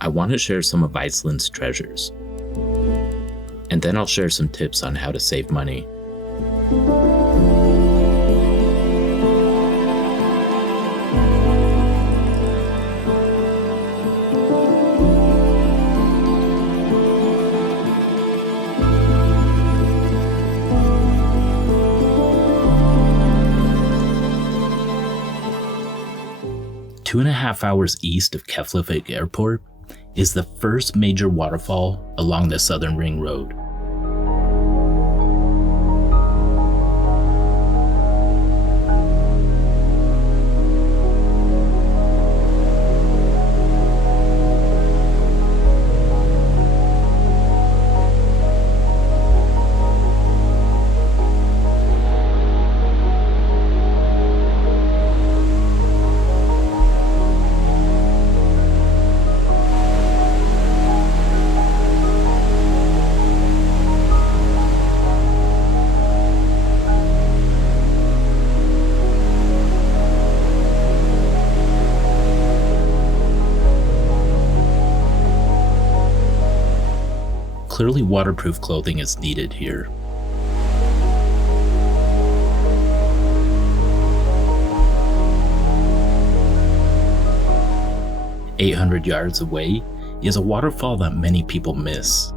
I want to share some of Iceland's treasures. And then I'll share some tips on how to save money. Two and a half hours east of Keflavik Airport is the first major waterfall along the Southern Ring Road. Clearly, waterproof clothing is needed here. "800 yards away is a waterfall that many people miss.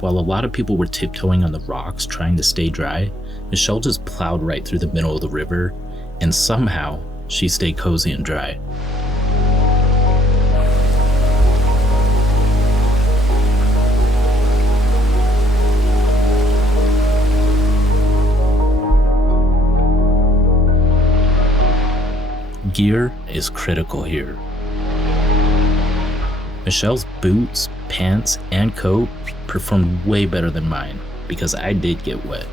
While a lot of people were tiptoeing on the rocks trying to stay dry, Michelle just plowed right through the middle of the river, and somehow she stayed cozy and dry. Gear is critical here. Michelle's boots, pants, and coat performed way better than mine because I did get wet.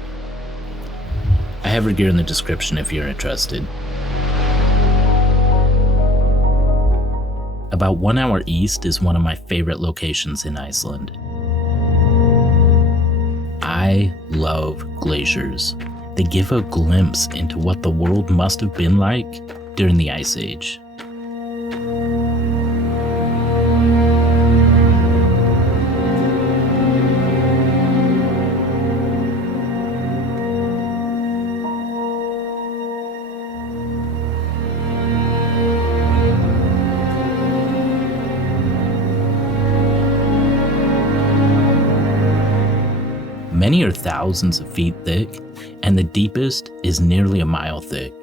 I have her gear in the description if you're interested. About 1 hour east is one of my favorite locations in Iceland. I love glaciers. They give a glimpse into what the world must have been like during the Ice Age. Many are thousands of feet thick, and the deepest is nearly a mile thick.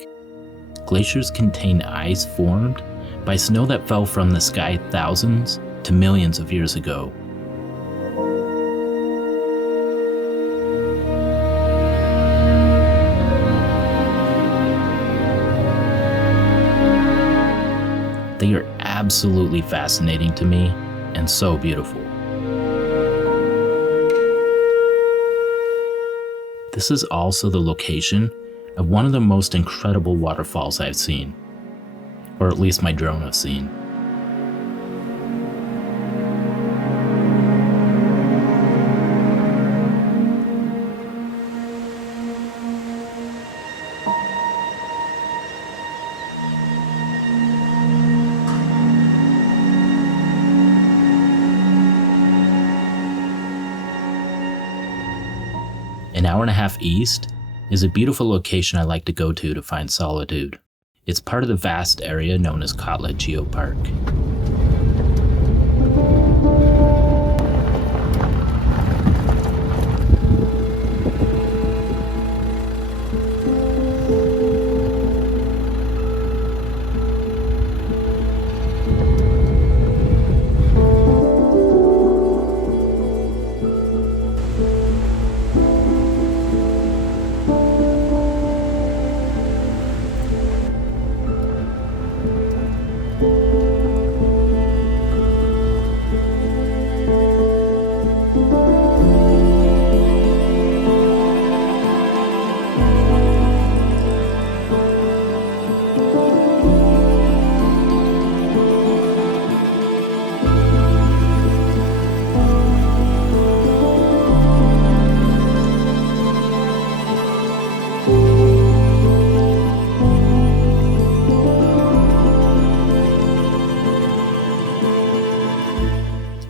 Glaciers contain ice formed by snow that fell from the sky thousands to millions of years ago. They are absolutely fascinating to me and so beautiful. This is also the location of one of the most incredible waterfalls I've seen, or at least my drone has seen. An hour and a half east is a beautiful location I like to go to find solitude. It's part of the vast area known as Katla Geopark.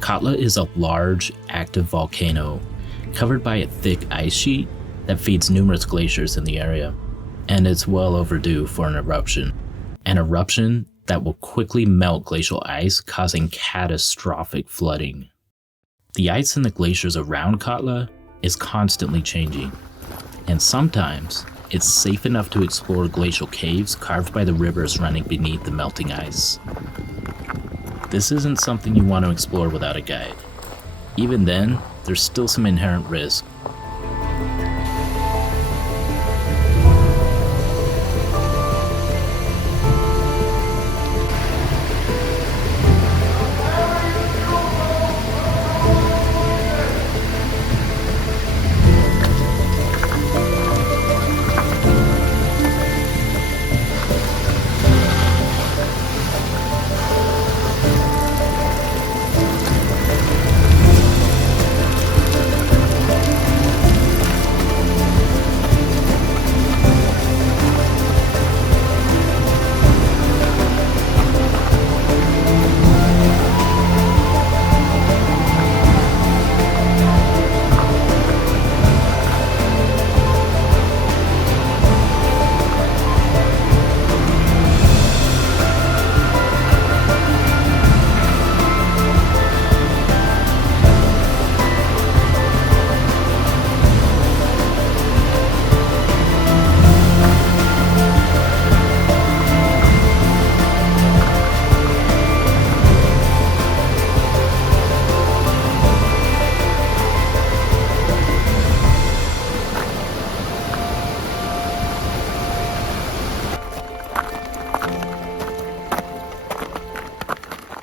Katla is a large, active volcano covered by a thick ice sheet that feeds numerous glaciers in the area, and it's well overdue for an eruption. An eruption that will quickly melt glacial ice, causing catastrophic flooding. The ice in the glaciers around Katla is constantly changing, and sometimes it's safe enough to explore glacial caves carved by the rivers running beneath the melting ice. This isn't something you want to explore without a guide. Even then, there's still some inherent risk.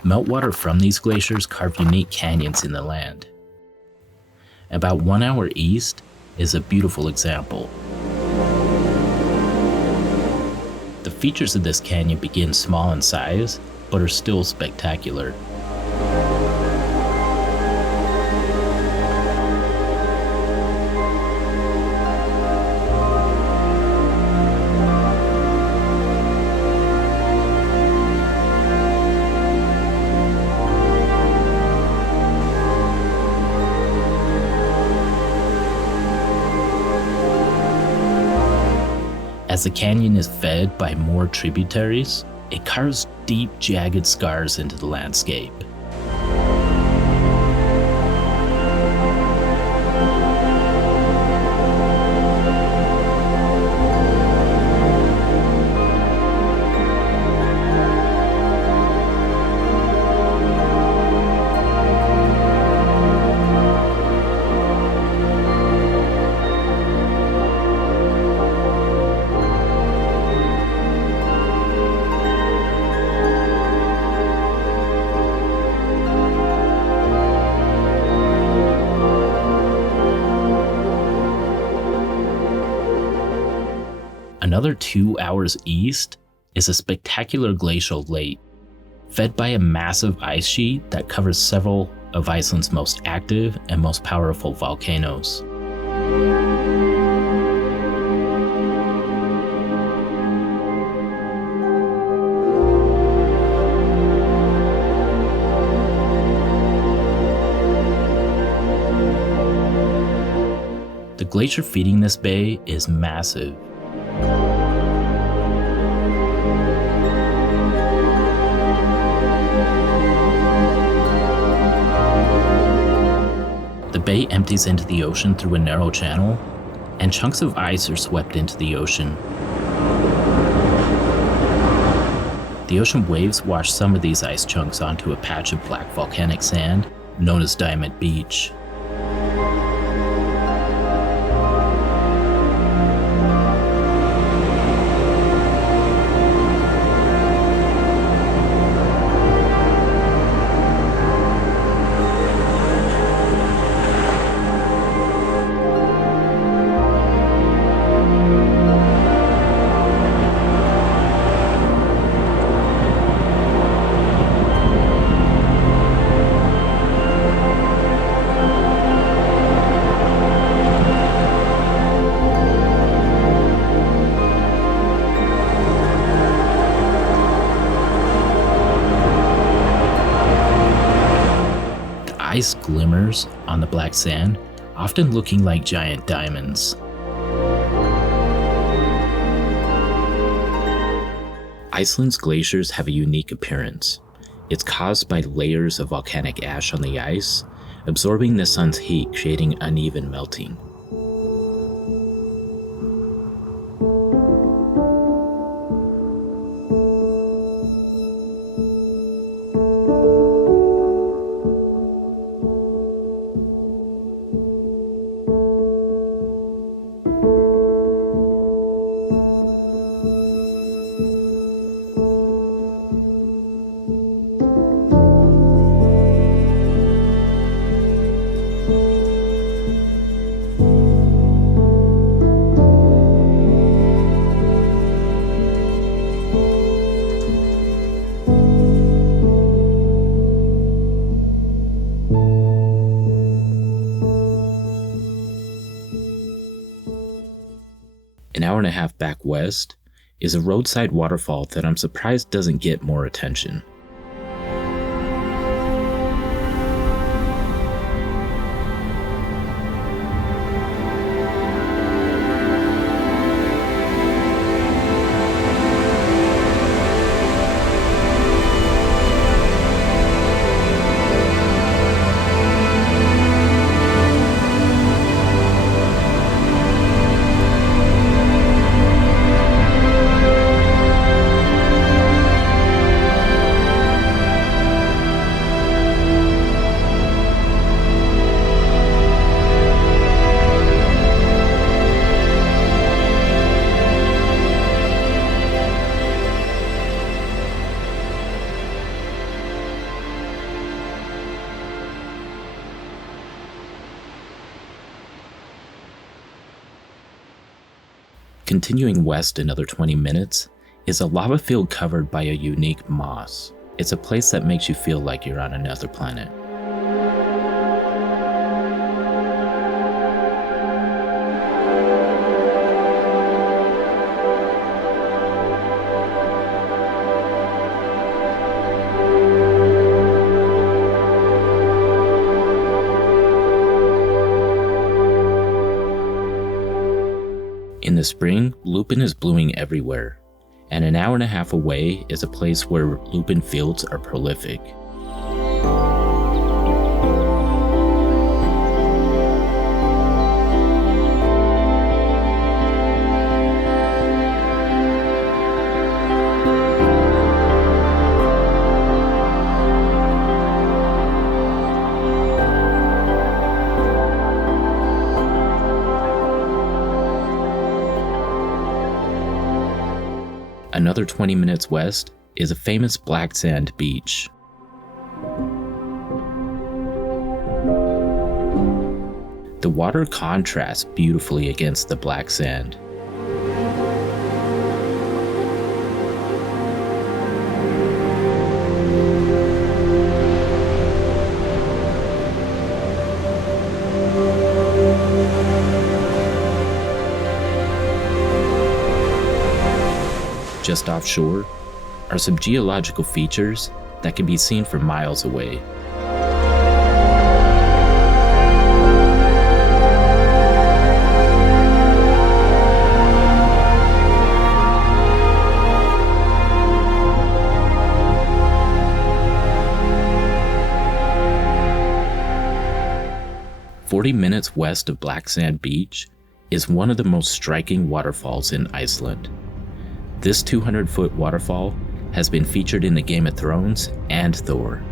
Meltwater from these glaciers carve unique canyons in the land. About 1 hour east is a beautiful example. The features of this canyon begin small in size, but are still spectacular. As the canyon is fed by more tributaries, it carves deep, jagged scars into the landscape. Another 2 hours east is a spectacular glacial lake, fed by a massive ice sheet that covers several of Iceland's most active and most powerful volcanoes. The glacier feeding this bay is massive. The bay empties into the ocean through a narrow channel, and chunks of ice are swept into the ocean. The ocean waves wash some of these ice chunks onto a patch of black volcanic sand known as Diamond Beach. ice glimmers on the black sand, often looking like giant diamonds. Iceland's glaciers have a unique appearance. It's caused by layers of volcanic ash on the ice, absorbing the sun's heat, creating uneven melting. An hour and a half back west is a roadside waterfall that I'm surprised doesn't get more attention. Continuing west another 20 minutes is a lava field covered by a unique moss. It's a place that makes you feel like you're on another planet. In the spring, lupin is blooming everywhere, and an hour and a half away is a place where lupin fields are prolific. Another 20 minutes west is a famous black sand beach. The water contrasts beautifully against the black sand. Just offshore are some geological features that can be seen from miles away. "40 minutes west of Black Sand Beach is one of the most striking waterfalls in Iceland. This 200-foot waterfall has been featured in the Game of Thrones and Thor.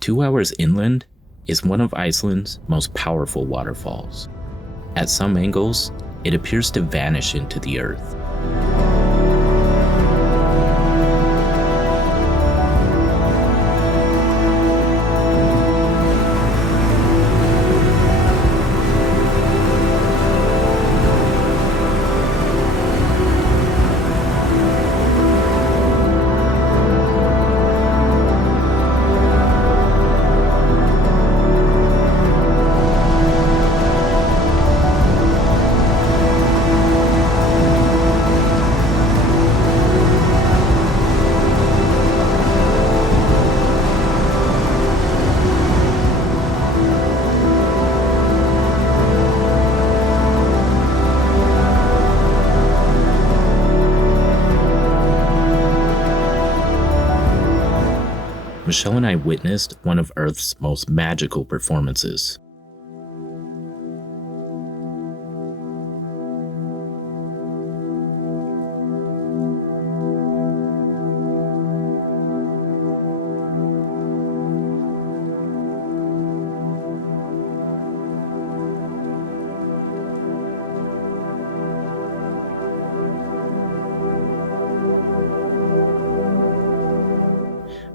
Two hours inland is one of Iceland's most powerful waterfalls. At some angles, it appears to vanish into the earth. Michelle and I witnessed one of Earth's most magical performances.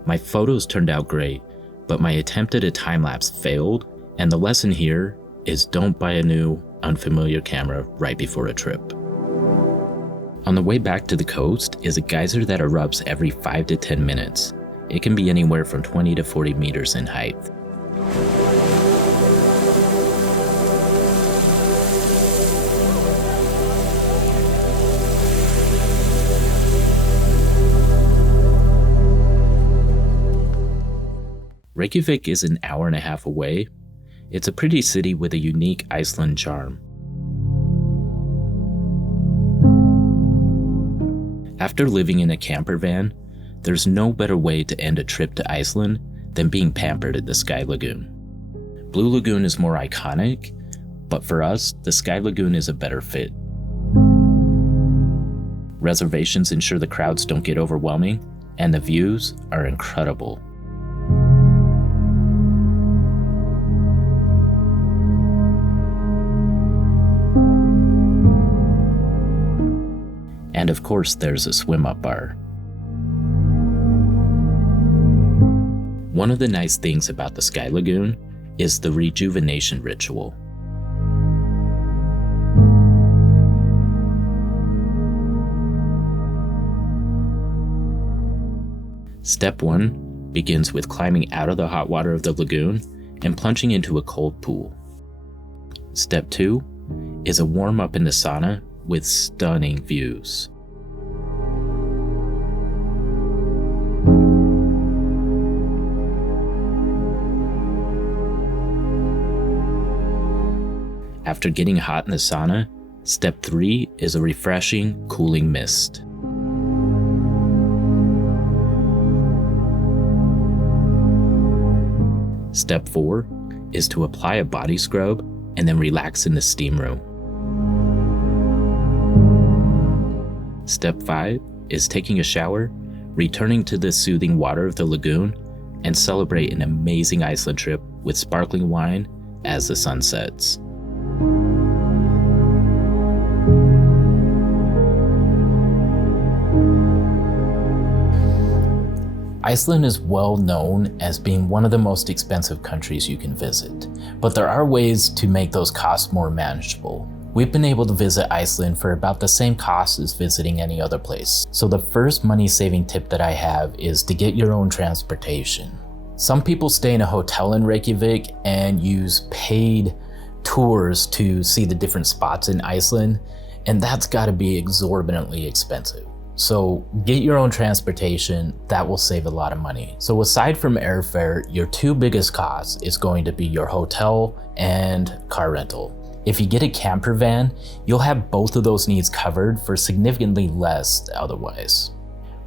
My photos turned out great, but my attempt at a time-lapse failed, and the lesson here is don't buy a new, unfamiliar camera right before a trip. On the way back to the coast is a geyser that erupts every 5 to 10 minutes. It can be anywhere from 20 to 40 meters in height. Reykjavik is an hour and a half away. It's a pretty city with a unique Iceland charm. After living in a camper van, there's no better way to end a trip to Iceland than being pampered at the Sky Lagoon. Blue Lagoon is more iconic, but for us, the Sky Lagoon is a better fit. Reservations ensure the crowds don't get overwhelming, and the views are incredible. And of course, there's a swim-up bar. One of the nice things about the Sky Lagoon is the rejuvenation ritual. Step 1 begins with climbing out of the hot water of the lagoon and plunging into a cold pool. Step 2 is a warm-up in the sauna with stunning views. After getting hot in the sauna, step 3 is a refreshing, cooling mist. Step 4 is to apply a body scrub and then relax in the steam room. Step 5 is taking a shower, returning to the soothing water of the lagoon, and celebrate an amazing Iceland trip with sparkling wine as the sun sets. Iceland is well known as being one of the most expensive countries you can visit, but there are ways to make those costs more manageable. We've been able to visit Iceland for about the same cost as visiting any other place. So the first money-saving tip that I have is to get your own transportation. Some people stay in a hotel in Reykjavik and use paid tours to see the different spots in Iceland, and that's gotta be exorbitantly expensive. So get your own transportation, that will save a lot of money. So aside from airfare, your two biggest costs is going to be your hotel and car rental. If you get a camper van, you'll have both of those needs covered for significantly less otherwise.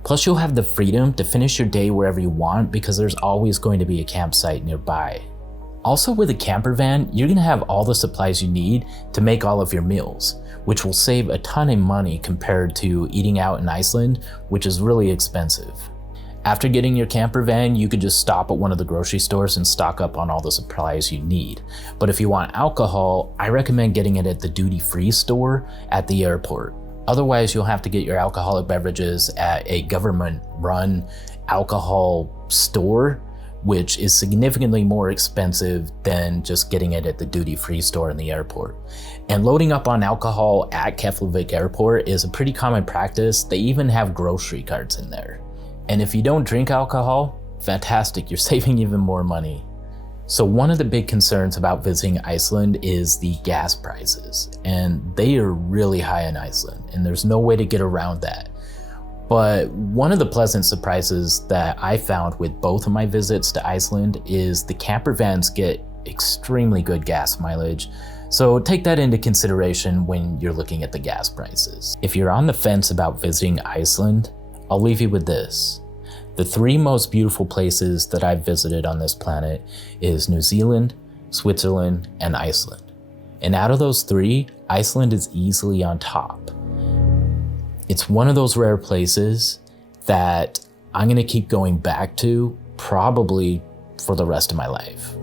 Plus you'll have the freedom to finish your day wherever you want because there's always going to be a campsite nearby. Also with a camper van, you're gonna have all the supplies you need to make all of your meals, which will save a ton of money compared to eating out in Iceland, which is really expensive. After getting your camper van, you could just stop at one of the grocery stores and stock up on all the supplies you need. But if you want alcohol, I recommend getting it at the duty-free store at the airport. Otherwise, you'll have to get your alcoholic beverages at a government-run alcohol store, which is significantly more expensive than just getting it at the duty-free store in the airport. And loading up on alcohol at Keflavik Airport is a pretty common practice. They even have grocery carts in there. And if you don't drink alcohol, fantastic, you're saving even more money. So one of the big concerns about visiting Iceland is the gas prices, and they are really high in Iceland, and there's no way to get around that. But one of the pleasant surprises that I found with both of my visits to Iceland is the camper vans get extremely good gas mileage. So take that into consideration when you're looking at the gas prices. If you're on the fence about visiting Iceland, I'll leave you with this. The three most beautiful places that I've visited on this planet is New Zealand, Switzerland, and Iceland. And out of those three, Iceland is easily on top. It's one of those rare places that I'm gonna keep going back to probably for the rest of my life.